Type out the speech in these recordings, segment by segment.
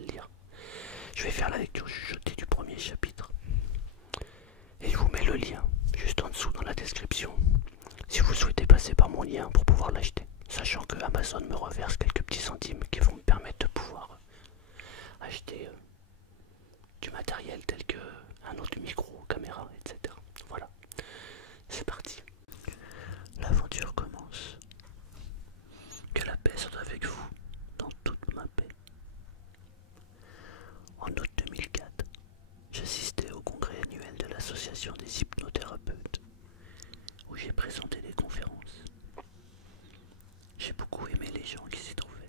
le lire. Je vais faire la lecture chuchotée du premier chapitre. Et je vous mets le lien juste en dessous dans la description si vous souhaitez passer par mon lien pour pouvoir l'acheter. Sachant que Amazon me reverse quelques petits centimes qui vont me permettre de pouvoir acheter du matériel tel que un autre micro, caméra, etc. Voilà, c'est parti. L'aventure commence. Que la paix soit avec vous dans toute ma paix. En août 2004, j'assistais au congrès annuel de l'association des hypnothérapeutes, où j'ai présenté des conférences. J'ai beaucoup aimé les gens qui s'y trouvaient,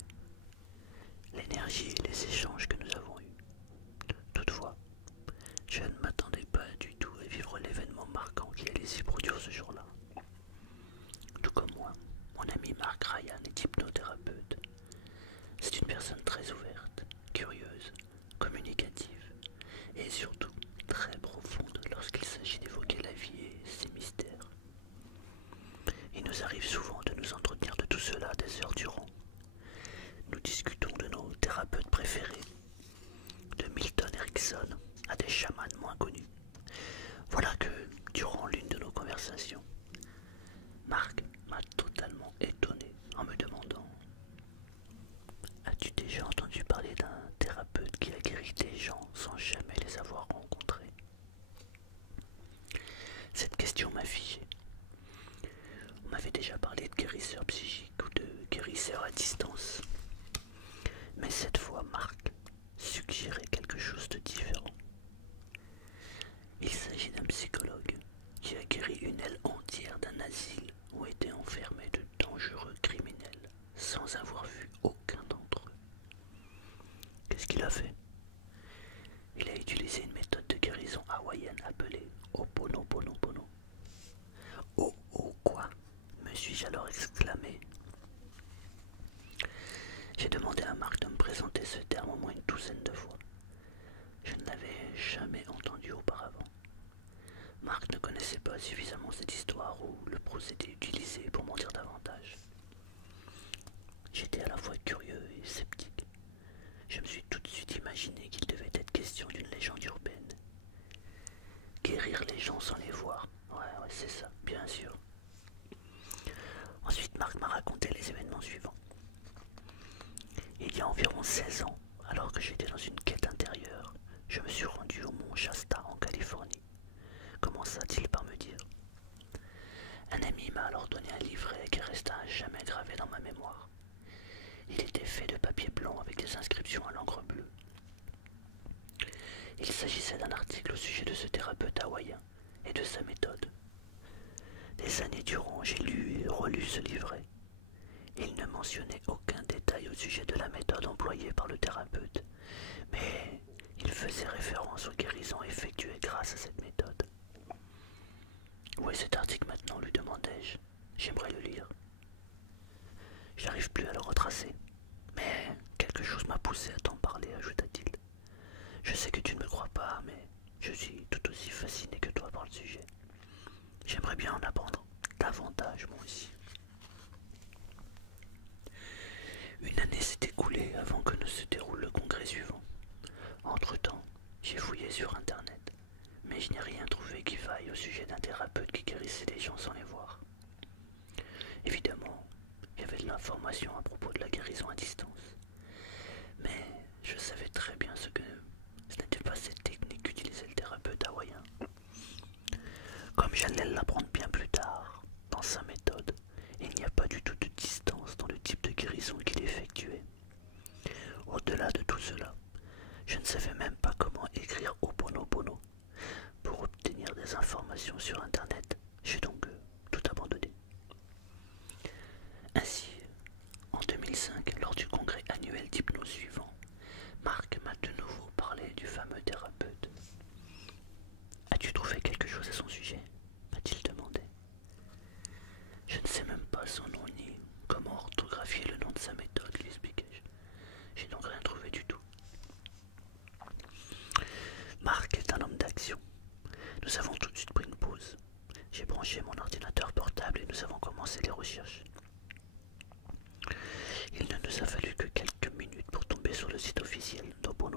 l'énergie et les échanges que nous avons eus. Toutefois, je ne m'attendais pas du tout à vivre l'événement marquant qui allait s'y produire ce jour-là. Tout comme moi, mon ami Mark Ryan est hypnothérapeute. C'est une personne très ouverte, curieuse, communicative et surtout très profonde lorsqu'il s'agit d'évoquer la vie et ses mystères. Il nous arrive souvent de nous entretenir de tout cela des heures durant. Nous discutons de nos thérapeutes préférés, de Milton Erickson à des chamans moins connus. Voilà que, durant l'une de nos conversations, Marc m'a totalement étonné en me demandant: as-tu déjà entendu parler d'un thérapeute qui a guéri des gens sans jamais les avoir rencontrés? Cette question m'a figé. On m'avait déjà parlé de guérisseurs psychiques ou de guérisseurs à distance. Mais cette fois, Marc suggérait quelque chose de différent. Il s'agit d'un psychologue qui a guéri une aile entière d'un asile où étaient enfermés de dangereux criminels sans avoir vu aucun d'entre eux. Qu'est-ce qu'il a fait? Il a utilisé une méthode de guérison hawaïenne appelée Ho'oponoponopono. Oh quoi? Me suis-je alors exclamé. J'ai demandé à Marc de me présenter ce terme au moins une douzaine de fois. Je ne l'avais jamais entendu auparavant. Marc ne connaissait pas suffisamment cette histoire ou le procédé utilisé pour m'en dire davantage. J'étais à la fois curieux et sceptique. Je me suis tout de suite imaginé qu'il devait être question d'une légende urbaine. Guérir les gens sans les voir. Ouais, c'est ça, bien sûr. Ensuite, Marc m'a raconté les événements suivants. Il y a environ 16 ans, alors que j'étais dans une quête intérieure, je me suis rendu au mont Shasta en Californie. Commença-t-il par me dire. Un ami m'a alors donné un livret qui resta à jamais gravé dans ma mémoire. Il était fait de papier blanc avec des inscriptions à l'encre bleue. Il s'agissait d'un article au sujet de ce thérapeute hawaïen et de sa méthode. Des années durant, j'ai lu et relu ce livret. Il ne mentionnait aucun détail au sujet de la méthode employée par le thérapeute, mais il faisait référence aux guérisons effectuées grâce à cette méthode. Où est cet article maintenant, lui demandai-je. J'aimerais le lire. Je n'arrive plus à le retracer, mais quelque chose m'a poussé à t'en parler, ajouta-t-il. Je sais que tu ne me crois pas, mais je suis tout aussi fasciné que toi par le sujet. J'aimerais bien en apprendre davantage, moi aussi. Une année s'est écoulée avant que ne se déroule le congrès suivant. Entre-temps, j'ai fouillé sur internet, mais je n'ai rien trouvé qui vaille au sujet d'un thérapeute qui guérissait les gens sans les voir. Évidemment, il y avait de l'information à propos de la guérison à distance, mais je savais très bien ce n'était pas cette technique qu'utilisait le thérapeute hawaïen. Comme j'allais l'apprendre bien plus tard, dans sa méthode, il n'y a pas du tout de distance dans le type de guérison qu'il effectuait. Au-delà de tout cela, je ne savais même pas comment écrire Ho'oponopono. Pour obtenir des informations sur internet, j'ai donc tout abandonné. Ainsi, en 2005, lors du congrès annuel d'hypnose suivant, Marc m'a de nouveau parlé du fameux thérapeute. As-tu trouvé quelque chose à son sujet? M'a-t-il demandé. Je ne sais même pas son nom ni comment orthographier le nom de sa méthode, lui expliquai-je. J'ai donc rien trouvé du tout. Marc est un homme d'action. Nous avons tout de suite pris une pause. J'ai branché mon ordinateur portable et nous avons commencé les recherches. Il ne nous a fallu que quelques minutes pour tomber sur le site officiel d'Ho'oponopono.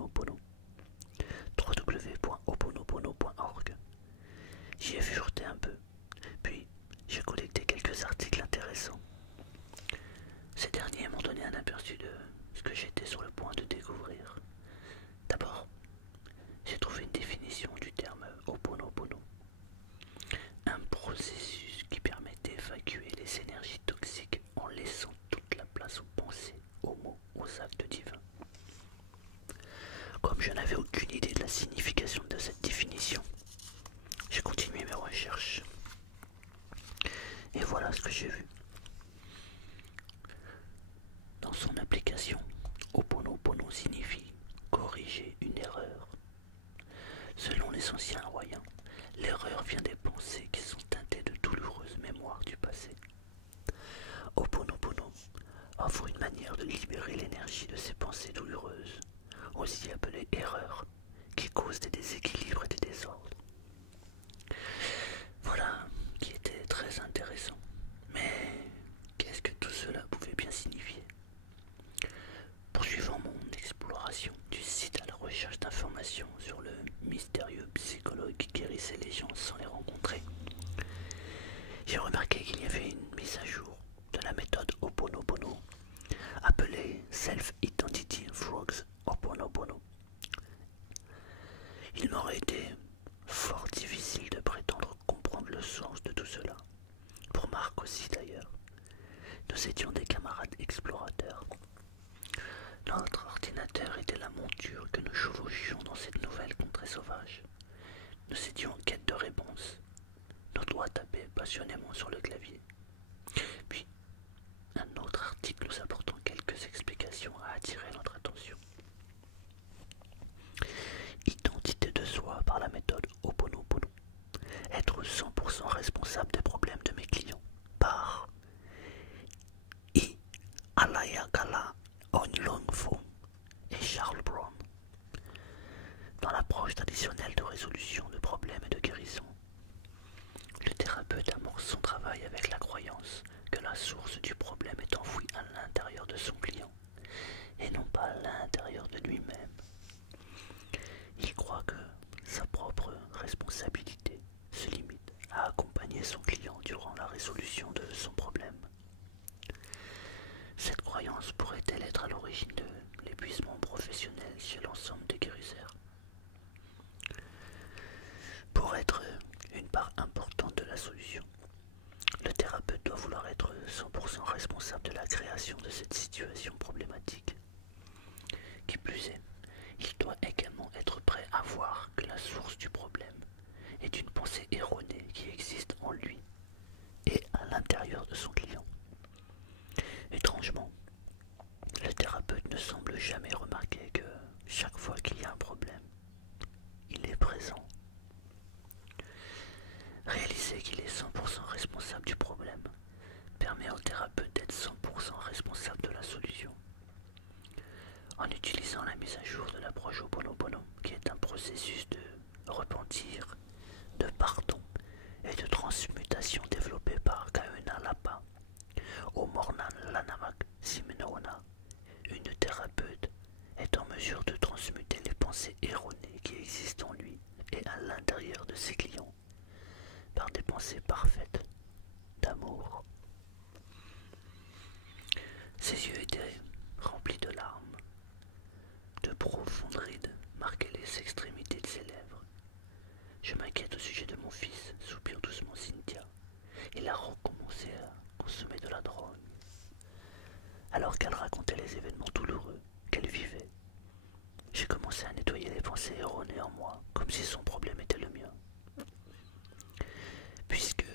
Comme je n'avais aucune idée de la signification de cette définition, j'ai continué mes recherches. Et voilà ce que j'ai vu. Dans son application, Ho'oponopono signifie corriger une erreur. Selon les anciens Hawaïens, l'erreur vient des pensées qui sont teintées de douloureuses mémoires du passé. Ho'oponopono offre une manière de libérer l'énergie de ces pensées douloureuses, aussi appelées erreurs, qui causent des déséquilibres et des désordres. Voilà qui était très intéressant. Mais qu'est-ce que tout cela pouvait bien signifier? Poursuivant mon exploration du site à la recherche d'informations sur le mystérieux psychologue qui guérissait les gens sans les rencontrer, j'ai remarqué qu'il y avait une mise à jour de la méthode Ho'oponopono appelée Self-Identity Frogs Ho'oponopono. Il m'aurait été fort difficile de prétendre comprendre le sens de tout cela. Pour Marc aussi d'ailleurs. Nous étions des camarades explorateurs. Notre ordinateur était la monture que nous chevauchions dans cette nouvelle contrée sauvage. Nous étions en quête de réponses. Nos doigts tapaient passionnément sur le clavier. Puis, un autre article nous apportant quelques explications a attiré notre attention. Identité de soi par la méthode Ho'oponopono. Être 100% responsable des problèmes de mes clients par I. Alayagala Onlongfo et Charles Brown. Dans l'approche traditionnelle de résolution de problèmes et de guérison, le thérapeute amorce son travail avec la croyance que la source du problème est enfouie à l'intérieur de son client et non pas à l'intérieur de lui-même. Il croit que sa propre responsabilité se limite à accompagner son client durant la résolution de son problème. Cette croyance pourrait-elle être à l'origine de l'épuisement professionnel chez l'ensemble des guérisseurs? Pour être une part importante de la solution, le thérapeute doit vouloir être 100% responsable de la création de cette situation problématique. Qui plus est, il doit également être prêt à voir que la source du problème est une pensée erronée qui existe en lui et à l'intérieur de son client. Étrangement, le thérapeute ne semble jamais remarquer que chaque fois qu'il y a un problème, il est présent. Réaliser qu'il est 100% responsable du problème permet au thérapeute d'être 100% responsable de la solution. En utilisant la mise à jour de l'approche Ho'oponopono, qui est un processus de repentir, de pardon et de transmutation développé par Kauna Lapa, au Mornan Lanamak Simenaona, une thérapeute est en mesure de transmuter les pensées erronées qui existent en lui et à l'intérieur de ses clients par des pensées parfaites d'amour. Ses yeux étaient remplis de larmes. De profondes rides marquaient les extrémités de ses lèvres. Je m'inquiète au sujet de mon fils, soupire doucement Cynthia. Il a recommencé à consommer de la drogue. Alors qu'elle racontait les événements douloureux qu'elle vivait, j'ai commencé à nettoyer les pensées erronées en moi, comme si son problème était le mien. Puisque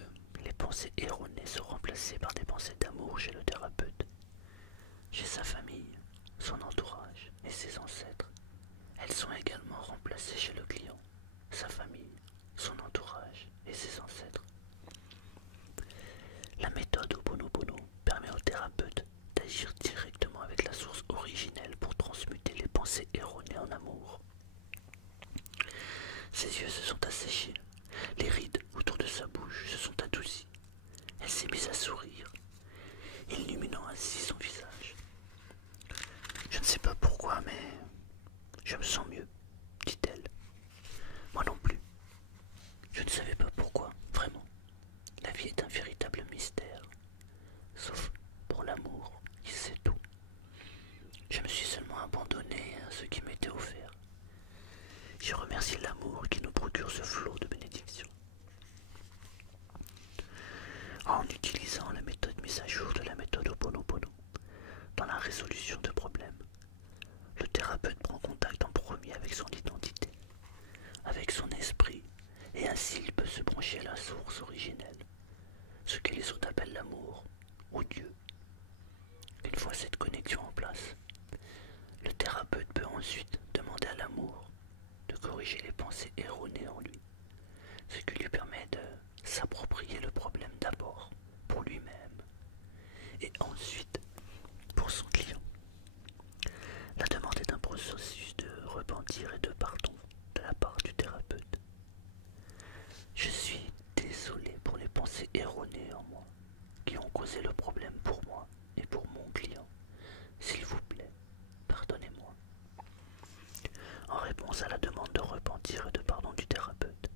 les pensées erronées sont remplacées par des pensées d'amour chez le thérapeute, chez sa famille, son entourage et ses ancêtres, elles sont également remplacées chez le client, sa famille, son entourage et ses ancêtres. La méthode Ho'oponopono permet au thérapeute d'agir directement avec la source originelle pour transmuter les pensées erronées en amour. Ses yeux se sont asséchés, les rides autour de sa bouche se sont adoucies. Elle s'est mise à sourire, illuminant ainsi son visage. Je ne sais pas pourquoi, mais je me sens mieux, dit-elle. Moi non plus. Je ne savais pas pourquoi, vraiment. La vie est un véritable mystère. Sauf pour l'amour, qui sait tout. Je me suis seulement abandonné à ce qui m'était offert. Je remercie l'amour qui nous procure ce flot de bénédictions. En utilisant la méthode mise à jour de la méthode Ho'oponopono dans la résolution de problèmes, le thérapeute prend contact en premier ensuite demander à l'amour de corriger les pensées erronées en lui, ce qui lui permet de s'approprier le problème d'abord pour lui-même et ensuite pour son client. La demande est un processus de repentir et de pardon de la part du thérapeute. Je suis désolé pour les pensées erronées en moi qui ont causé le problème pour moi et pour mon client. S'il vous plaît, pardonnez-moi. En réponse à la demande de repentir et de pardon du thérapeute,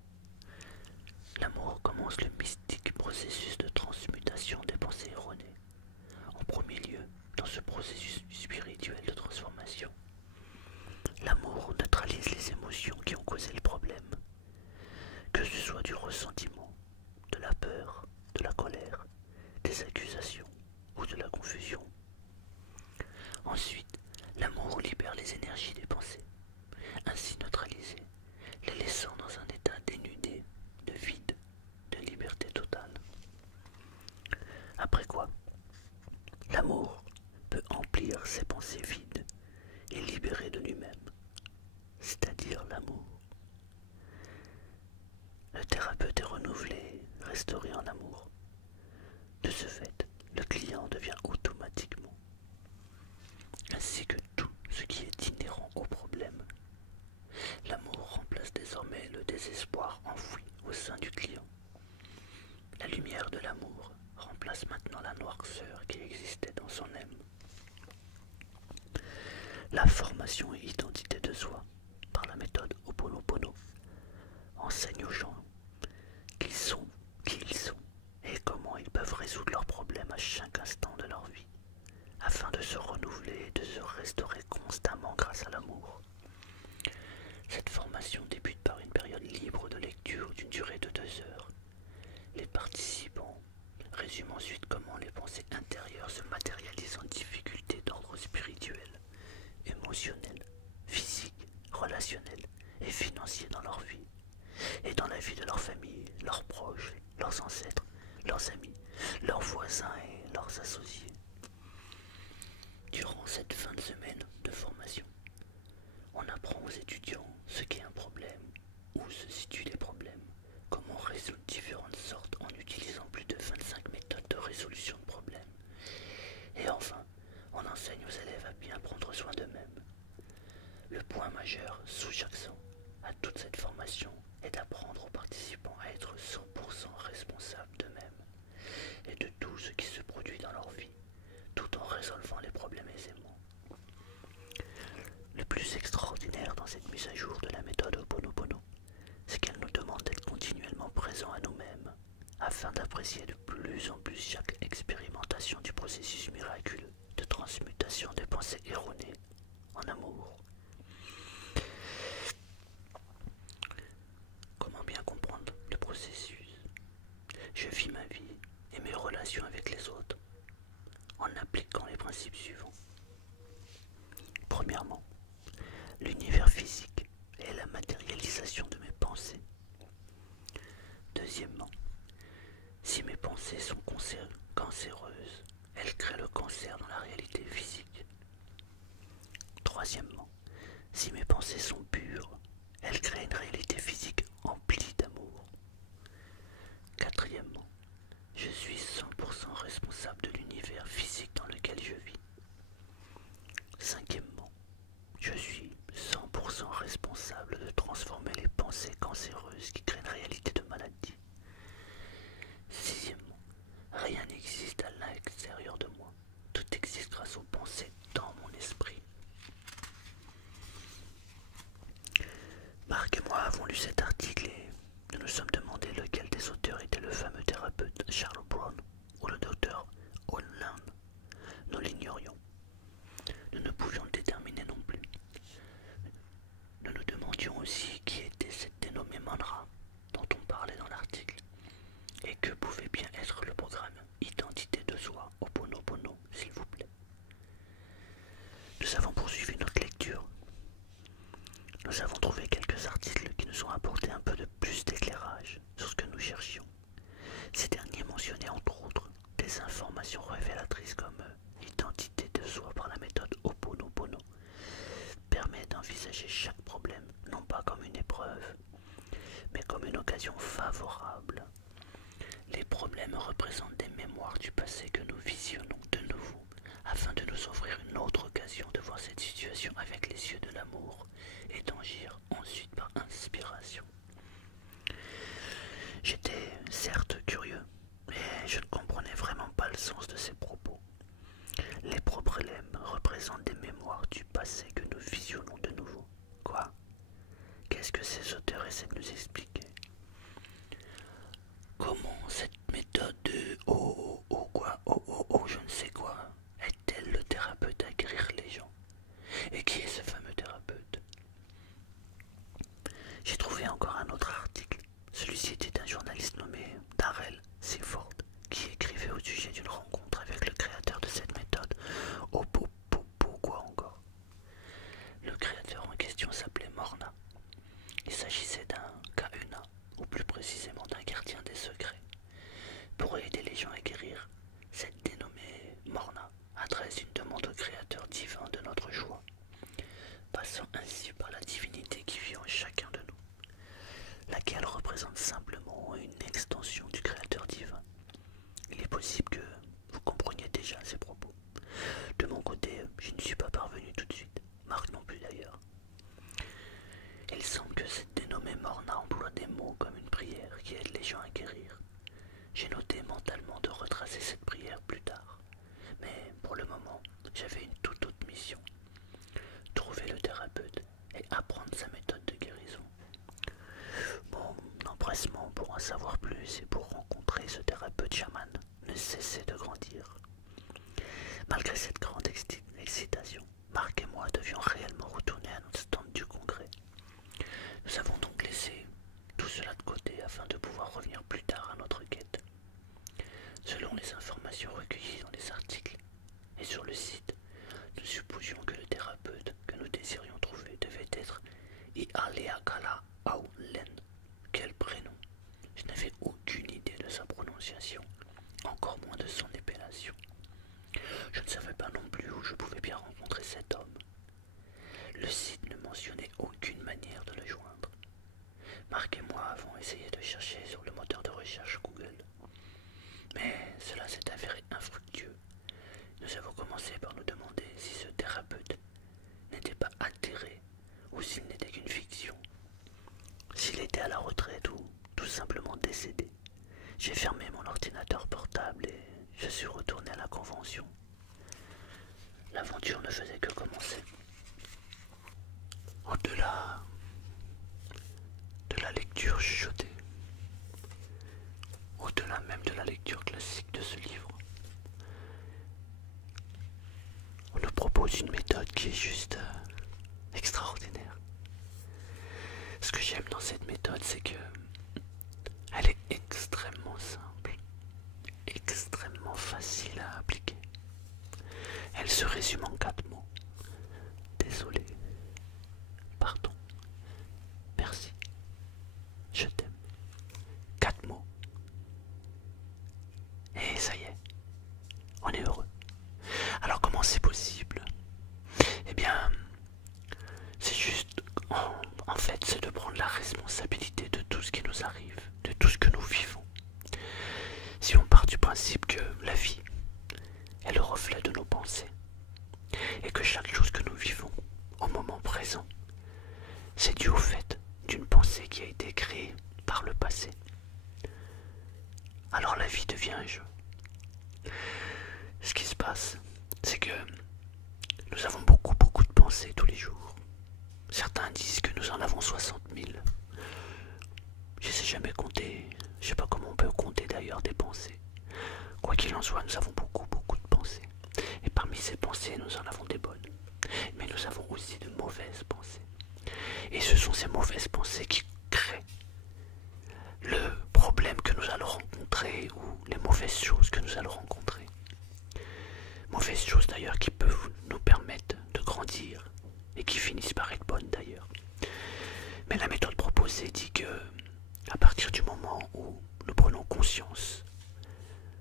l'amour commence le mystique processus de transmutation des pensées erronées. En premier lieu, dans ce processus spirituel de transformation, l'amour neutralise les émotions qui ont causé le problème, que ce soit du ressentiment, de la peur, de la colère, des accusations ou de la confusion. Ensuite, l'amour libère les énergies des pensées, ainsi neutralisées, les laissant dans un état dénudé, de vide, de liberté totale. Après quoi, l'amour peut emplir ses pensées vides et libérer de lui-même, c'est-à-dire l'amour. Le thérapeute est renouvelé, restauré en amour. De ce fait, le client devient automatiquement, ainsi que tout ce qui est inhérent au problème. L'amour remplace désormais le désespoir enfoui au sein du client. La lumière de l'amour remplace maintenant la noirceur qui existait dans son âme. La formation et identité de soi, par la méthode Ho'oponopono, enseigne aux gens qui ils sont et comment ils peuvent résoudre leurs problèmes à chaque instant de leur vie, afin de se renouveler et de se restaurer constamment grâce à l'amour. Cette formation débute par une période libre de lecture d'une durée de 2 heures. Les participants résument ensuite comment les pensées intérieures se matérialisent en difficultés d'ordre spirituel, émotionnel, physique, relationnel et financier dans leur vie, et dans la vie de leur famille, leurs proches, leurs ancêtres, leurs amis, leurs voisins et leurs associés. Durant cette fin de semaine de formation, on apprend aux étudiants ce qu'est un problème, où se situent les problèmes, comment résoudre différentes sortes en utilisant plus de 25 méthodes de résolution de problèmes. Et enfin, on enseigne aux élèves à bien prendre soin d'eux-mêmes. Le point majeur, sous-jacent à toute cette formation, est d'apprendre aux participants à être 100% responsables d'eux-mêmes et de tout ce qui se produit dans leur vie, tout en résolvant les problèmes aisément. Le plus extraordinaire dans cette mise à jour de la méthode Ho'oponopono, c'est qu'elle nous demande d'être continuellement présents à nous-mêmes, afin d'apprécier de plus en plus chaque expérimentation du processus miraculeux de transmutation des pensées erronées en amour. Comment bien comprendre le processus? Je vis ma vie et mes relations avec les autres en appliquant les principes suivants. Premièrement, l'univers physique est la matérialisation de mes pensées. Deuxièmement, si mes pensées sont cancéreuses, elles créent le cancer dans la réalité physique. Troisièmement, si mes pensées sont pures, elles créent une réalité physique emplie d'amour. Quatrièmement, je suis 100% responsable de l'univers physique dans lequel je vis. Cinquièmement, je suis 100% responsable de transformer les pensées cancéreuses qui créent une réalité de maladie. Sixièmement, rien n'existe à l'extérieur de moi. Tout existe grâce aux pensées dans mon esprit. Marc et moi avons lu cet article et nous nous sommes demandé lequel des auteurs était le fameux thérapeute Charles Brown ou le docteur Holland. Nous l'ignorions. Nous ne pouvions le déterminer non plus. Nous nous demandions aussi qui était cette dénommée Manra dont on parlait dans l'article et que pouvait bien être le programme Identité de soi Ho'oponopono, s'il vous plaît. Nous avons poursuivi notre lecture. Nous avons trouvé quelques articles qui nous ont apporté un peu de plus d'éclairage sur ce que nous cherchions. Ces derniers mentionnaient entre autres des informations révélatrices comme l'identité de soi par la méthode Ho'oponopono envisager chaque problème, non pas comme une épreuve, mais comme une occasion favorable. Les problèmes représentent des mémoires du passé que nous visionnons de nouveau, afin de nous offrir une autre occasion de voir cette situation avec les yeux de l'amour et d'agir ensuite par inspiration. J'étais certes curieux, mais je ne comprenais vraiment pas le sens de ces propos. Les problèmes représentent des mémoires du passé que nous visionnons de nouveau. Quoi? Qu'est-ce que ces auteurs essaient de nous expliquer? Comment cette méthode de je ne sais quoi, est-elle le thérapeute à guérir les gens? Et qui est ce fameux thérapeute? J'ai trouvé encore un autre article. Celui-ci était d'un journaliste nommé Darrell Seaford, qui écrivait au sujet d'une rencontre avec le créateur de cette méthode. Quoi encore? Le créateur en question s'appelait Morna. Il s'agissait d'un Kahuna, ou plus précisément d'un gardien des secrets. Pour aider les gens à guérir, cette dénommée Morna adresse une demande au créateur divin de notre choix, passant ainsi par la divinité qui vit en chacun de nous, laquelle représente simplement une extension du créateur divin. Il est possible que vous compreniez déjà ces propos. De mon côté, je ne suis pas parvenu tout de suite, Marc non plus d'ailleurs. Il semble que cette dénommée Morna emploie des mots comme une prière qui aide les gens à guérir. J'ai noté mentalement de retracer cette prière plus tard, mais pour le moment, j'avais une toute autre mission. Trouver le thérapeute et apprendre sa méthode de guérison. Mon empressement pour en savoir plus et pour rencontrer ce thérapeute chaman ne cessait de grandir. Malgré cette grande excitation, Marc et moi devions réellement retourner à notre stand du congrès. Nous avons donc laissé tout cela de côté afin de pouvoir revenir plus tard à notre quête. Selon les informations recueillies dans les articles et sur le site, nous supposions que le thérapeute que nous désirions trouver devait être Ialeakala Aulen. Quel prénom! Je n'avais aucune idée de sa prononciation, encore moins de son épellation. Je ne savais pas non plus où je pouvais bien rencontrer cet homme. Le site ne mentionnait aucune manière de le joindre. Marc et moi avons essayé de chercher sur le moteur de recherche Google. Mais cela s'est avéré infructueux. Nous avons commencé par nous demander si ce thérapeute n'était pas atterré ou s'il n'était qu'une fiction. S'il était à la retraite ou tout simplement décédé. J'ai fermé mon ordinateur portable et je suis retourné à la convention. L'aventure ne faisait que commencer. Au-delà de la lecture chuchotée, au-delà même de la lecture classique de ce livre, on nous propose une méthode qui est juste extraordinaire. Ce que j'aime dans cette méthode, c'est que elle est extrêmement simple, extrêmement facile à appliquer. Elle se résume en 4 mots. Désolé, pardon, merci, je t'aime. 4 mots. Et ça y est, on est heureux. Alors comment c'est possible? Eh bien, c'est juste, en fait, c'est de prendre la responsabilité de tout ce qui nous arrive, de tout ce que nous vivons. Si on part du principe que la vie est le reflet de nos pensées, et que chaque chose que nous vivons au moment présent, c'est dû au fait d'une pensée qui a été créée par le passé, alors la vie devient un jeu. Ce qui se passe, c'est que nous avons beaucoup de pensées tous les jours. Certains disent que nous en avons 60 000. Je ne sais jamais compter, je ne sais pas comment on peut compter d'ailleurs des pensées. Quoi qu'il en soit, nous avons beaucoup de pensées. Et parmi ces pensées, nous en avons des bonnes. Mais nous avons aussi de mauvaises pensées. Et ce sont ces mauvaises pensées qui créent le problème que nous allons rencontrer ou les mauvaises choses que nous allons rencontrer. Mauvaises choses d'ailleurs qui peuvent nous permettre de grandir et qui finissent par être bonnes d'ailleurs. Mais la méthode proposée dit que à partir du moment où nous prenons conscience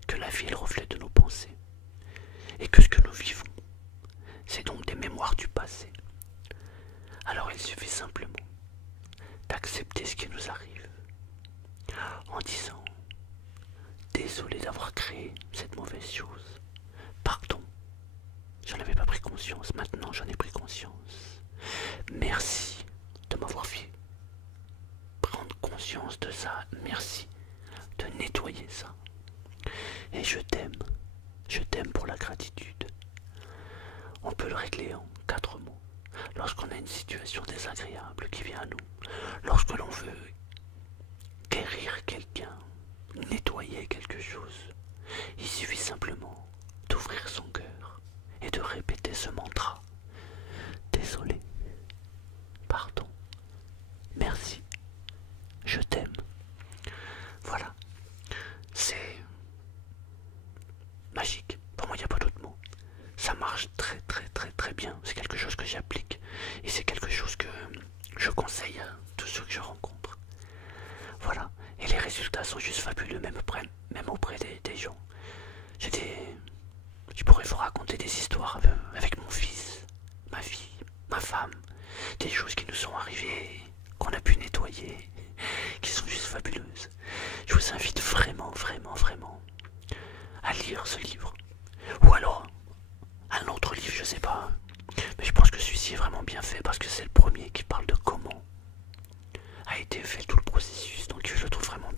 que la vie est le reflet de nos pensées et que ce que nous vivons, c'est donc des mémoires du passé, alors il suffit simplement d'accepter ce qui nous arrive en disant désolé d'avoir créé cette mauvaise chose. Pardon, j'en avais pas pris conscience, maintenant j'en ai pris conscience. Merci de m'avoir fait prendre conscience de ça, merci de nettoyer ça. Et je t'aime pour la gratitude. On peut le régler en 4 mots. Lorsqu'on a une situation désagréable qui vient à nous, lorsque l'on veut guérir quelqu'un, nettoyer quelque chose, il suffit simplement d'ouvrir son cœur et de répéter ce mantra. Désolé, pardon, merci, je t'aime. Voilà, c'est magique. Pour moi, il n'y a pas d'autre mot. Ça marche très bien. C'est quelque chose que j'applique et c'est quelque chose que je conseille à tous ceux que je rencontre. Voilà, et les résultats sont juste fabuleux, même auprès des gens. Je pourrais vous raconter des histoires avec mon fils, ma fille, ma femme, des choses qui nous sont arrivées, qu'on a pu nettoyer, qui sont juste fabuleuses. Je vous invite vraiment à lire ce livre. Ou alors un autre livre, je sais pas. Mais je pense que celui-ci est vraiment bien fait parce que c'est le premier qui parle de comment a été fait tout le processus. Donc je le trouve vraiment